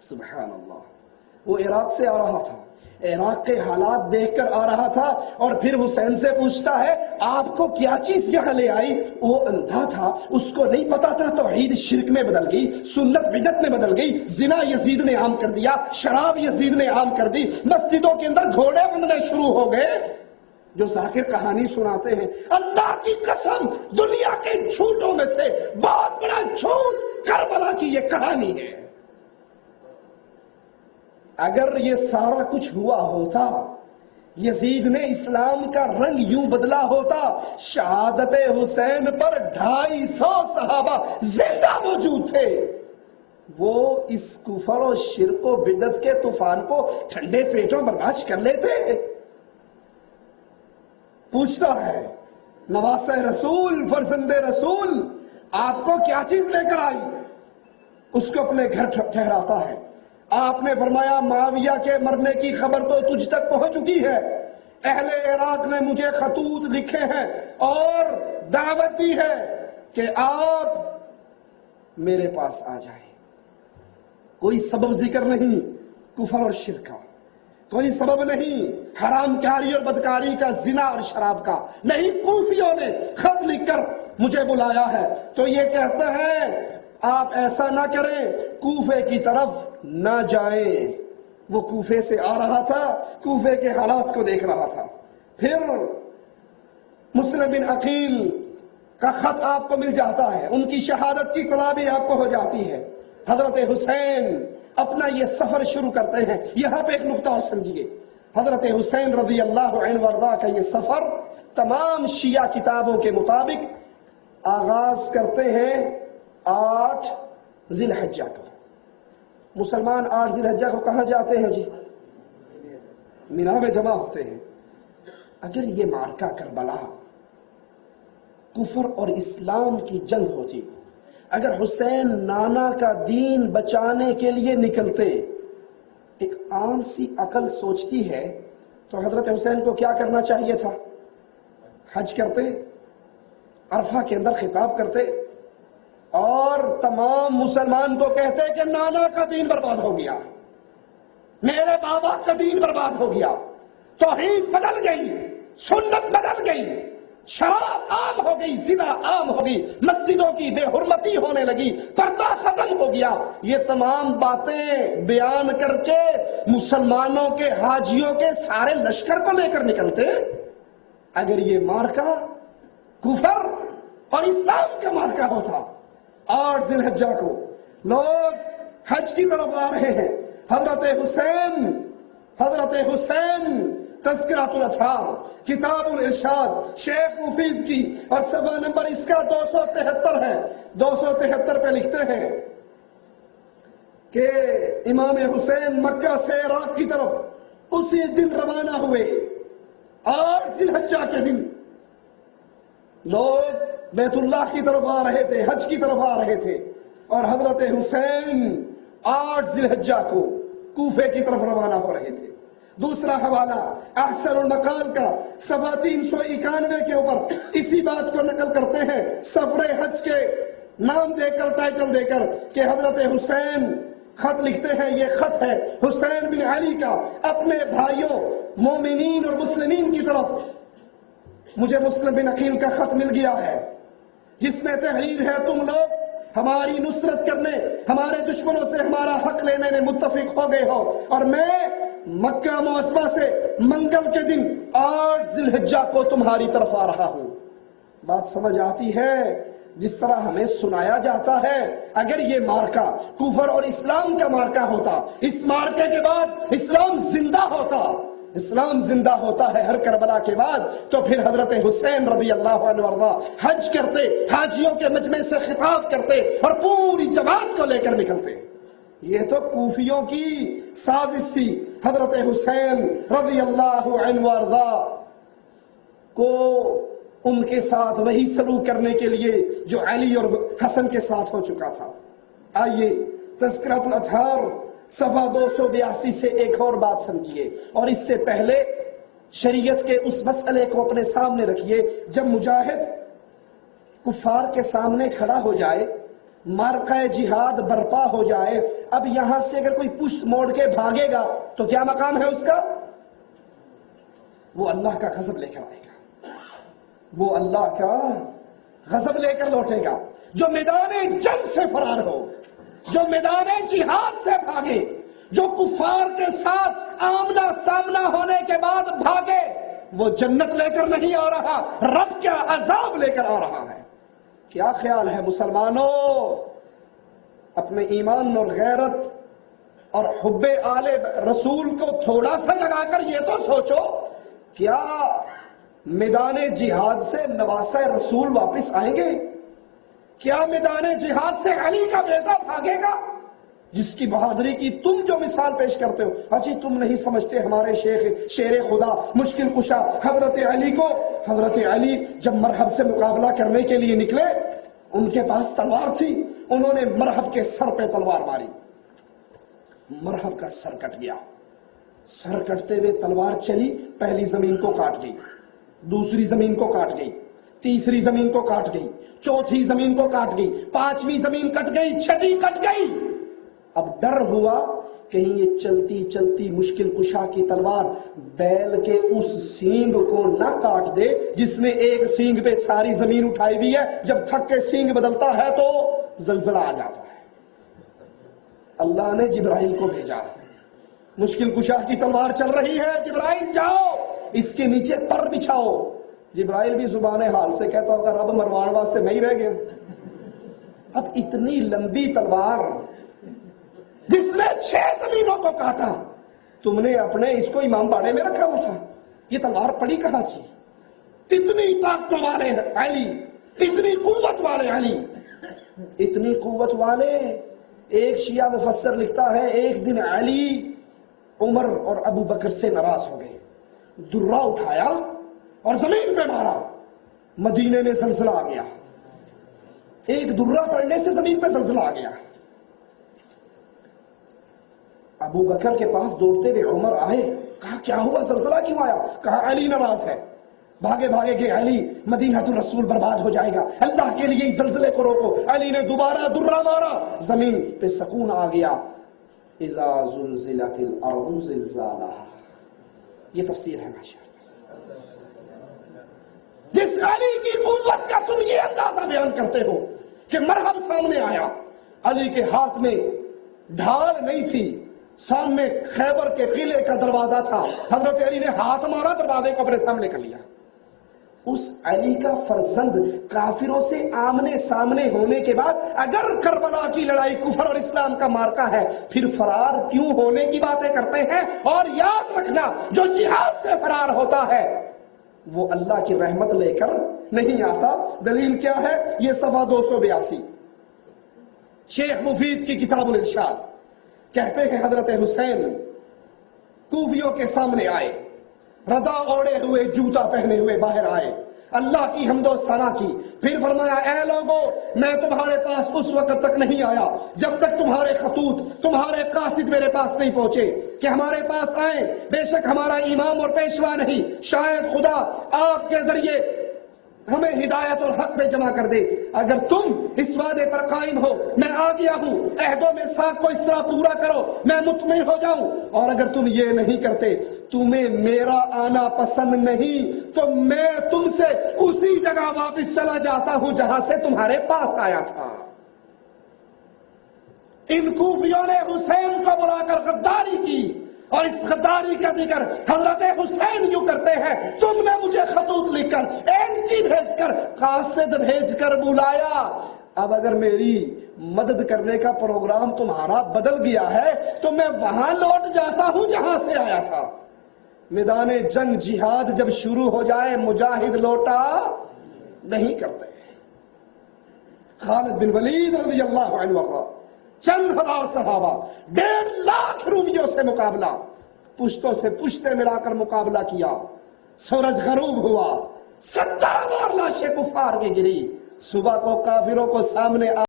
سبحان اللہ. وہ عراق سے آ رہا تھا، عراق کے حالات دیکھ کر آ رہا تھا، اور پھر حسین سے پوچھتا ہے آپ کو کیا چیز یہاں لے آئی؟ وہ اندھا تھا، اس کو نہیں پتا تھا توحید شرک میں بدل گئی، سنت بدعت میں بدل گئی، زنا یزید نے عام کر دیا، شراب یزید نے عام کر دی، مسجدوں کے اندر گھوڑے بندنے شروع ہو گئے. جو ذاکر کہانی سناتے ہیں، اللہ کی قسم دنیا کے جھوٹوں میں سے بہت بڑا جھوٹ کربلا کی یہ کہانی ہے. اگر یہ سارا کچھ ہوا ہوتا، یزید نے اسلام کا رنگ یوں بدلا ہوتا، شہادت حسین پر 250 صحابہ زندہ موجود تھے. وہ اس کفر و شرک و بدعت کے طوفان کو ٹھنڈے پیٹوں برداشت کر لیتے. پوچھتا ہے نواسہ رسول، فرزند رسول، آپ کو کیا چیز لے کر آئی؟ اس کو اپنے گھر ٹھہراتا ہے. آپ نے فرمایا معاویہ کے مرنے کی خبر تو تجھ تک پہنچ چکی ہے، اہل عراق نے مجھے خطوط لکھے ہیں اور دعوت دی ہے کہ آپ میرے پاس آ جائیں. کوئی سبب ذکر نہیں کفر اور شرک کا، کوئی سبب نہیں حرام کاری اور بدکاری کا، زنا اور شراب کا نہیں. کوفیوں نے خط لکھ کر مجھے بلایا ہے تو یہ کہتے ہیں آپ ایسا نہ کریں، کوفے کی طرف نہ جائیں. وہ کوفے سے آ رہا تھا، کوفے کے حالات کو دیکھ رہا تھا. پھر مسلم بن عقیل کا خط آپ کو مل جاتا ہے، ان کی شہادت کی اطلاع بھی آپ کو ہو جاتی ہے. حضرت حسین اپنا یہ سفر شروع کرتے ہیں. یہاں پہ ایک نقطہ اور سمجھیے، حضرت حسین رضی اللہ عنہ وارضا کا یہ سفر تمام شیعہ کتابوں کے مطابق آغاز کرتے ہیں 8 ذی الحجہ کو. مسلمان 8 ذی الحجہ کو کہاں جاتے ہیں جی؟ مینا میں جمع ہوتے ہیں. اگر یہ مارکہ کربلا کفر اور اسلام کی جنگ ہوتی، اگر حسین نانا کا دین بچانے کے لیے نکلتے، ایک عام سی عقل سوچتی ہے تو حضرت حسین کو کیا کرنا چاہیے تھا؟ حج کرتے، عرفہ کے اندر خطاب کرتے اور تمام مسلمان کو کہتے کہ نانا کا دین برباد ہو گیا، میرے بابا کا دین برباد ہو گیا، توحید بدل گئی، سنت بدل گئی، شراب عام ہو گئی، زنا عام ہو گئی، مسجدوں کی بے حرمتی ہونے لگی، پردہ ختم ہو گیا. یہ تمام باتیں بیان کر کے مسلمانوں کے، حاجیوں کے سارے لشکر کو لے کر نکلتے. اگر یہ مارکہ کفر اور اسلام کا مارکہ ہوتا، 8 ذی الحجہ کو لوگ حج کی طرف آ رہے ہیں، حضرت حسین تذکرۃ الاطہار، کتاب الارشاد شیخ مفید کی، اور صفحہ نمبر اس کا 273 ہے. 273 پہ لکھتے ہیں کہ امام حسین مکہ سے عراق کی طرف اسی دن روانہ ہوئے. 8 ذی الحجہ کے دن لوگ بیت اللہ کی طرف آ رہے تھے، حج کی طرف آ رہے تھے، اور حضرت حسین 8 ذی الحجہ کو کوفے کی طرف روانہ ہو رہے تھے. دوسرا حوالہ احسن المقال کا صفحہ 391 کے اوپر اسی بات کو نقل کرتے ہیں، سفر حج کے نام دے کر، ٹائٹل دے کر، کہ حضرت حسین خط لکھتے ہیں. یہ خط ہے حسین بن علی کا اپنے بھائیوں مومنین اور مسلمین کی طرف. مجھے مسلم بن عقیل کا خط مل گیا ہے جس میں تحریر ہے تم لوگ ہماری نصرت کرنے، ہمارے دشمنوں سے ہمارا حق لینے میں متفق ہو گئے ہو، اور میں مکہ معظمہ سے منگل کے دن 8 ذی الحجہ کو تمہاری طرف آ رہا ہوں. بات سمجھ آتی ہے؟ جس طرح ہمیں سنایا جاتا ہے اگر یہ مارکہ کفر اور اسلام کا مارکہ ہوتا، اس مارکے کے بعد اسلام زندہ ہوتا، اسلام زندہ ہوتا ہے ہر کربلا کے بعد، تو پھر حضرت حسین رضی اللہ عنہ وارضا حج کرتے، حاجیوں کے مجمع سے خطاب کرتے اور پوری جماعت کو لے کر نکلتے. یہ تو کوفیوں کی سازش تھی. حضرت حسین رضی اللہ عنہ وارضا کو ان کے ساتھ وہی سلوک کرنے کے لیے جو علی اور حسن کے ساتھ ہو چکا تھا. آئیے تذکرۃ الاطہار صفحہ 282 سے ایک اور بات سمجھیے، اور اس سے پہلے شریعت کے اس مسئلے کو اپنے سامنے رکھیے. جب مجاہد کفار کے سامنے کھڑا ہو جائے، मार्का जिहाद बर्पा हो जाए, अब यहां से अगर कोई पुष्ट मोड़ के भागेगा तो क्या मकाम है उसका? वो अल्लाह का गजब लेकर आएगा, वो अल्लाह का गजब लेकर लौटेगा। जो मैदाने जंग से फरार हो, जो मैदाने जिहाद से भागे, जो कुफार के साथ आमना सामना होने के बाद भागे, वो जन्नत लेकर नहीं आ रहा, रब क्या अजाब लेकर आ रहा है। क्या ख्याल है मुसलमानों? अपने ईमान और गैरत और हुब्बे आले रसूल को थोड़ा सा लगाकर ये तो सोचो, क्या मैदाने जिहाद से नवासे रसूल वापस आएंगे? क्या मैदाने जिहाद से अली का बेटा भागेगा? जिसकी बहादुरी की तुम जो मिसाल पेश करते हो, अजी तुम नहीं समझते हमारे शेख शेर खुदा मुश्किल कुशा हजरत अली को। हजरत अली जब मरहब से मुकाबला करने के लिए निकले, उनके पास तलवार थी, उन्होंने मरहब के सर पे तलवार मारी, मरहब का सर कट गया। सर कटते हुए तलवार चली, पहली जमीन को काट गई, दूसरी जमीन को काट गई, तीसरी जमीन को काट गई, चौथी जमीन को काट गई, पांचवी जमीन कट गई, छठी कट गई। अब डर हुआ कहीं ये चलती चलती मुश्किल कुशा की तलवार बैल के उस सींग को ना काट दे जिसने एक सींग पे सारी जमीन उठाई हुई है। जब थक के सींग बदलता है तो जलजला आ जाता है। अल्लाह ने जिब्राइल को भेजा, मुश्किल कुशा की तलवार चल रही है, जिब्राइल जाओ इसके नीचे पर बिछाओ। जिब्राइल भी जुबाने हाल से कहता होगा, रब मरवान वास्ते नहीं रह गया। अब इतनी लंबी तलवार जिसने 6 जमीनों को काटा, तुमने अपने इसको इमाम बाड़े में रखा हुआ था, ये तलवार पड़ी कहां थी? इतनी ताकत वाले अली, इतनी कुव्वत वाले अली, इतनी कुव्वत वाले। एक शिया मुफस्सर लिखता है, एक दिन अली उमर और अबू बकर से नाराज हो गए, दुर्रा उठाया और जमीन पे मारा, मदीने में जलजला आ गया। एक दुर्रा पड़ने से जमीन पे जलजला आ गया। अबू बकर के पास दौड़ते हुए उमर आए, कहा क्या हुआ, जलजला क्यों आया? कहा अली नाराज है। भागे भागे के अली, मदीनातुर रसूल बर्बाद हो जाएगा, अल्लाह के लिए इस जलजले को रोको। अली ने दोबारा दुर्रा मारा, जमीन पे सुकून आ गया। इज़ा ज़ुलज़िलतिल अर्ज़ु ज़िलज़ालहा, ये तफसीर है माशाअल्लाह। जिस अली की कुव्वत का तुम ये अंदाजा बयान करते हो कि मरहब सामने आया, अली के हाथ में ढाल नहीं थी, सामने खैबर के किले का दरवाजा था, हजरत अली ने हाथ मारा, दरवाजे को अपने सामने कर लिया। उस अली का फर्जंद काफिरों से आमने सामने होने के बाद अगर करबला की लड़ाई कुफर और इस्लाम का मार्का है, फिर फरार क्यों होने की बातें करते हैं? और याद रखना, जो जिहाद से फरार होता है वो अल्लाह की रहमत लेकर नहीं आता। दलील क्या है? ये सफा 282 शेख मुफीद की किताबुल इरशाद। कहते हैं हजरत हुसैन कूफियों के सामने आए, रदा ओढ़े हुए, जूता पहने हुए बाहर आए, अल्लाह की हम्दो सना की, फिर फरमाया, ऐ लोगो, मैं तुम्हारे पास उस वक्त तक नहीं आया जब तक तुम्हारे खतूत, तुम्हारे कासिद मेरे पास नहीं पहुंचे कि हमारे पास आए। बेशक हमारा इमाम और पेशवा नहीं, शायद खुदा आपके जरिए हमें हिदायत और हक में जमा कर दे। अगर तुम इस वादे पर कायम हो, मैं आ गया हूं, अहदों में साख को इस तरह पूरा करो, मैं मुतमिन हो जाऊं। और अगर तुम ये नहीं करते, तुम्हें मेरा आना पसंद नहीं, तो मैं तुमसे उसी जगह वापस चला जाता हूं जहां से तुम्हारे पास आया था। इन कूफियों ने हुसैन को बुलाकर गद्दारी की, और इस गद्दारी का जिक्र हजरत हुसैन यूं करते हैं, तुमने मुझे खतूत लिखकर, एनसी भेजकर, कासिद भेजकर बुलाया। अब अगर मेरी मदद करने का प्रोग्राम तुम्हारा बदल गया है तो मैं वहां लौट जाता हूं जहां से आया था। मैदाने जंग जिहाद जब शुरू हो जाए, मुजाहिद लौटा नहीं करते। खालिद बिन वलीद रज़ियल्लाहु अन्हु, चंद हजार सहाबा, 1.5 लाख रूमियों से मुकाबला, पुश्तों से पुश्ते मिलाकर मुकाबला किया। सूरज गरूब हुआ, 70,000 लाशें कुफार की गिरी। सुबह को काफिरों को सामने